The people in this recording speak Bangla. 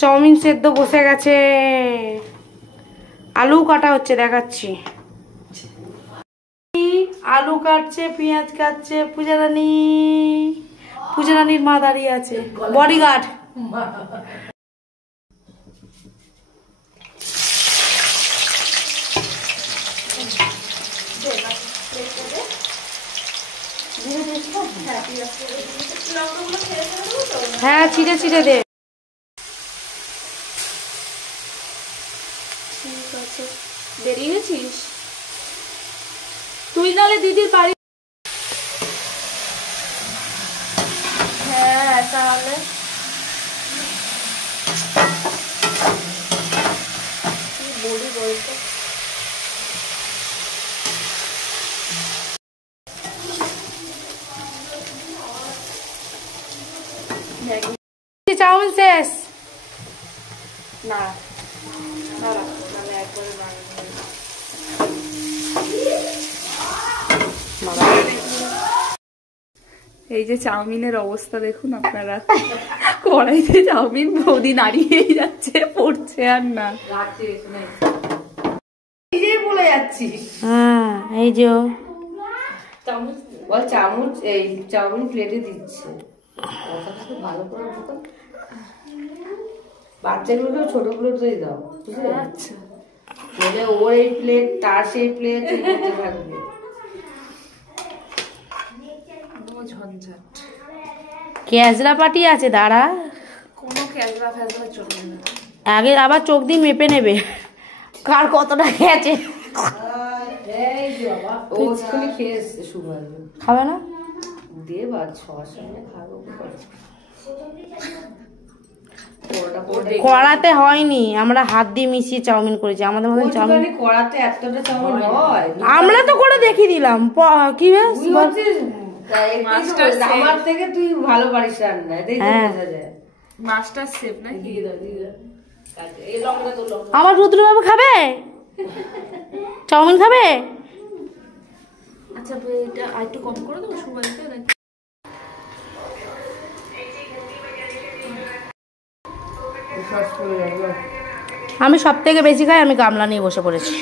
চাউমিন সেদ্ধ বসে গেছে, আলু কাটা হচ্ছে, দেখাচ্ছি। আলু কাটছে, পেঁয়াজ কাটছে, পূজা রানীর মা দাঁড়িয়ে আছে, বডিগার্ড। হ্যাঁ, ছিটে ছিটে দে। ঠিক আছে, বেরিয়ে গেছিস তুই, নাহলে দিদির বাড়ি। হ্যাঁ, তাহলে কি বলি বলতো। চাউমিন শেষ না, এই যে চাউমিনের অবস্থা দেখুন আপনারা, কড়াইতে চাউমিন বৌদি নাড়িয়েই যাচ্ছে, পড়ছে আর না। বলে যাচ্ছিস। হ্যাঁ, এই যে চামচ, এই চাউমিন প্লেটে দিচ্ছে, ভালো করে বাচ্চাগুলো ছোট প্লেটই দাও, বুঝলে? আচ্ছা, ওর এই প্লেট, তার সেই প্লেট থাকবে, ঝঞ্ঝাট। ক্যাজরা পাটি আছে, দাঁড়া, কোনো ক্যাজরা ফ্যাজরা চলবে না। আগে আবার চোখ দিয়ে মেপে নেবে কার কতটা খেয়েছে। খাবে না, কড়াতে হয়নি, আমরা হাত দিয়ে মিশিয়ে চাউমিন করেছি, আমাদের মতন চাউমিন কড়াতে এতটা চাউমিন হয়? আমরা তো করে দেখিয়ে দিলাম। কি বেশ আমার থেকে তুই ভালো পারিস রান্না, মাস্টার শেফ না? আমার রুদ্রবাবু খাবে চাউমিন, খাবে? আচ্ছা, এটা আর একটু কম করে দেবো সুবাইতে। আমি সব থেকে বেশি খাই, আমি গামলা নিয়ে বসে পড়েছি।